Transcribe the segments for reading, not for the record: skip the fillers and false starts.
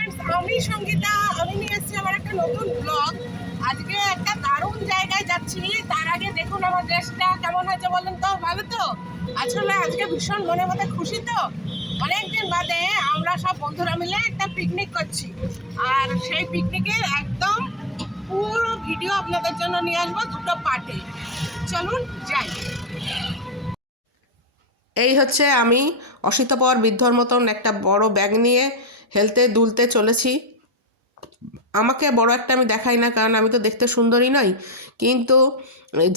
Friends, আমি সঙ্গীতা। আমি নিয়ে এসেছি আমার একটা নতুন ব্লগ। আজকে একটা দারুণ জায়গায় যাচ্ছি। তার আগে দেখুন আমার ড্রেসটা কেমন হয়েছে বলেন তো, ভালো তো? আসলে আজকে ভীষণ মনে মনে খুশি তো। অনেকদিন বাদে আমরা সব বন্ধুরা মিলে একটা পিকনিক করছি, আর সেই পিকনিকের একদম পুরো ভিডিও আপনাদের জন্য নিয়ে আসবো দুটো পার্টে। চলুন যাই। এই হচ্ছে আমি অশীতপর বৃদ্ধর মতন একটা বড় ব্যাগ নিয়ে হেলতে দুলতে চলেছি। আমাকে বড় একটা আমি দেখাই না, কারণ আমি তো দেখতে সুন্দরী নই, কিন্তু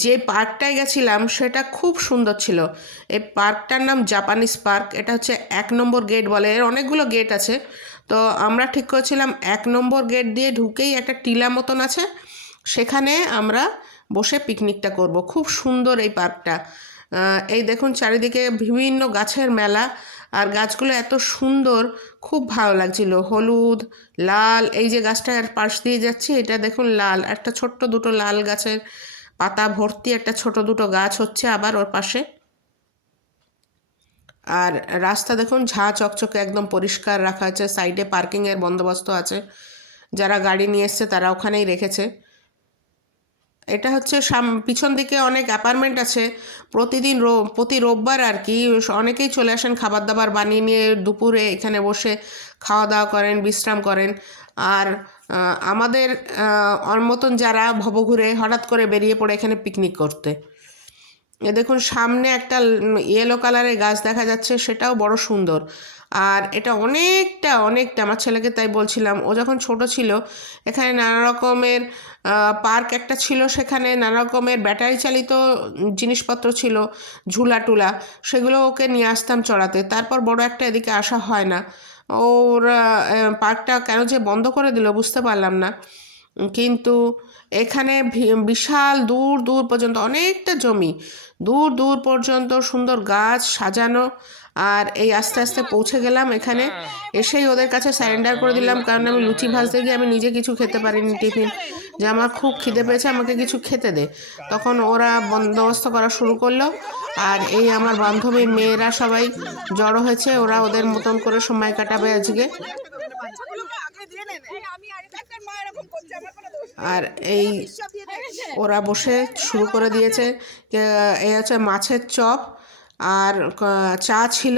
যে পার্কটায় গেছিলাম সেটা খুব সুন্দর ছিল। এই পার্কটার নাম জাপানিজ পার্ক। এটা হচ্ছে 1 নম্বর গেট বলে, এর অনেকগুলো গেট আছে। তো আমরা ঠিক করেছিলাম 1 নম্বর গেট দিয়ে ঢুকেই একটা টিলা মতন আছে, সেখানে আমরা বসে পিকনিকটা করব। খুব সুন্দর এই পার্কটা। এই দেখুন চারিদিকে বিভিন্ন গাছের মেলা, আর গাছগুলো এত সুন্দর, খুব ভালো লাগছিল। হলুদ, লাল, এই যে গাছটার পাশ দিয়ে যাচ্ছে এটা দেখুন লাল, একটা ছোট্ট দুটো লাল গাছের পাতা ভর্তি একটা ছোট দুটো গাছ হচ্ছে আবার ওর পাশে। আর রাস্তা দেখুন ঝাঁ চকচকে একদম পরিষ্কার রাখা আছে। সাইডে পার্কিংয়ের বন্দোবস্ত আছে, যারা গাড়ি নিয়ে এসছে তারা ওখানেই রেখেছে। এটা হচ্ছে পিছন দিকে অনেক অ্যাপার্টমেন্ট আছে। প্রতি রোববার আর কি অনেকেই চলে আসেন খাবার দাবার বানিয়ে নিয়ে, দুপুরে এখানে বসে খাওয়া দাওয়া করেন, বিশ্রাম করেন। আর আমাদের ওর মতন যারা ভবঘুরে হঠাৎ করে বেরিয়ে পড়ে এখানে পিকনিক করতে। এ দেখুন সামনে একটা ইয়েলো কালারের গাছ দেখা যাচ্ছে, সেটাও বড় সুন্দর। আর এটা অনেকটা অনেকটা, আমার ছেলেকে তাই বলছিলাম, ও যখন ছোট ছিল এখানে নানা রকমের পার্ক একটা ছিল, সেখানে নানা রকমের ব্যাটারি চালিত জিনিসপত্র ছিল, ঝুলা টুলা, সেগুলো ওকে নিয়ে আসতাম চড়াতে। তারপর বড় একটা এদিকে আসা হয় না। ওর পার্কটা কেন যে বন্ধ করে দিল বুঝতে পারলাম না। কিন্তু এখানে বিশাল দূর দূর পর্যন্ত অনেকটা জমি, দূর দূর পর্যন্ত সুন্দর গাছ সাজানো। আর এই আস্তে আস্তে পৌঁছে গেলাম এখানে। এসেই ওদের কাছে সারেন্ডার করে দিলাম, কারণ আমি লুচি ভাজতে গিয়ে আমি নিজে কিছু খেতে পারিনি টিফিন, যে আমার খুব খিদে পেয়েছে, আমাকে কিছু খেতে দে। তখন ওরা বন্দোবস্ত করা শুরু করলো। আর এই আমার বান্ধবীর মেয়েরা সবাই জড়ো হয়েছে, ওরা ওদের মতন করে সময় কাটাবে আজকে। আর এই ওরা বসে শুরু করে দিয়েছে। এই হচ্ছে মাছের চপ আর চা ছিল।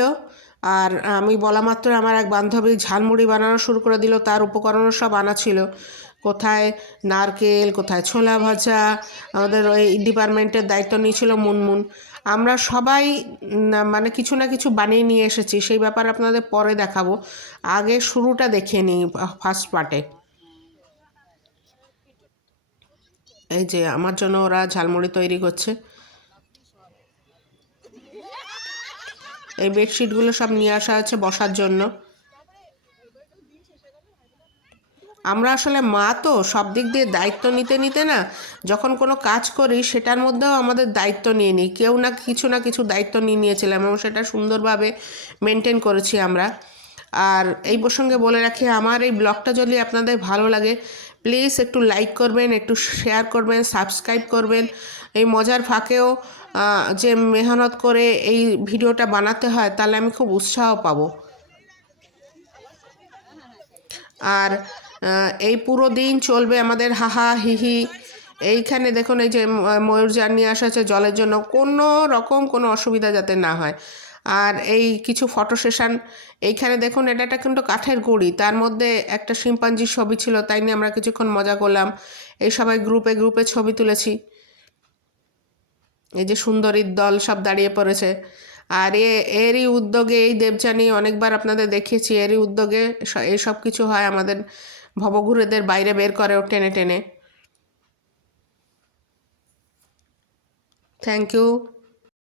আর আমি বলা মাত্র আমার এক বান্ধবী ঝালমুড়ি বানানো শুরু করে দিল, তার উপকরণও সব আনা ছিল। কোথায় নারকেল, কোথায় ছোলা ভাজা। আমাদের ওই ডিপার্টমেন্টের দায়িত্ব নিয়েছিল মুনমুন। আমরা সবাই মানে কিছু না কিছু বানিয়ে নিয়ে এসেছি, সেই ব্যাপার আপনাদের পরে দেখাবো। আগে শুরুটা দেখিয়ে নিই ফার্স্ট পার্টে। এই যে আমার জন্য ওরা ঝালমুড়ি তৈরি করছে। এই বেডশিটগুলো সব নিয়ে আসা হচ্ছে বসার জন্য। আমরা আসলে মা তো, সব দিক দিয়ে দায়িত্ব নিতে নিতে না, যখন কোনো কাজ করি সেটার মধ্যেও আমাদের দায়িত্ব নিয়ে নিই। কেউ না কিছু দায়িত্ব নিয়ে নিয়েছিলাম এবং সেটা সুন্দরভাবে মেনটেন করেছি আমরা। আর এই প্রসঙ্গে বলে রাখি, আমার এই ব্লগটা যদি আপনাদের ভালো লাগে প্লিজ একটু লাইক করবেন, একটু শেয়ার করবেন, সাবস্ক্রাইব করবেন। এই মজার ফাঁকেও যে মেহনত করে এই ভিডিওটা বানাতে হয়, তাহলে আমি খুব উৎসাহ পাবো। আর এই পুরো দিন চলবে আমাদের হাহা হিহি। এইখানে দেখুন এই যে ময়ূরযান নিয়ে আসা হচ্ছে জলের জন্য, কোনো রকম কোনো অসুবিধা যাতে না হয়। আর এই কিছু ফটো সেশন এইখানে দেখুন, এটা একটা কিন্তু কাঠের গুঁড়ি, তার মধ্যে একটা শিম্পাঞ্জির ছবি ছিল, তাই নিয়ে আমরা কিছুক্ষণ মজা করলাম। এই সবাই গ্রুপে গ্রুপে ছবি তুলেছি। এই যে সুন্দরীর দল সব দাঁড়িয়ে পড়েছে। আর এরই উদ্যোগে, এই দেবযানী অনেকবার আপনাদের দেখিয়েছি, এরই উদ্যোগে এই সব কিছু হয়। আমাদের ভবঘুরেদের বাইরে বের করে ও টেনে টেনে। Thank you.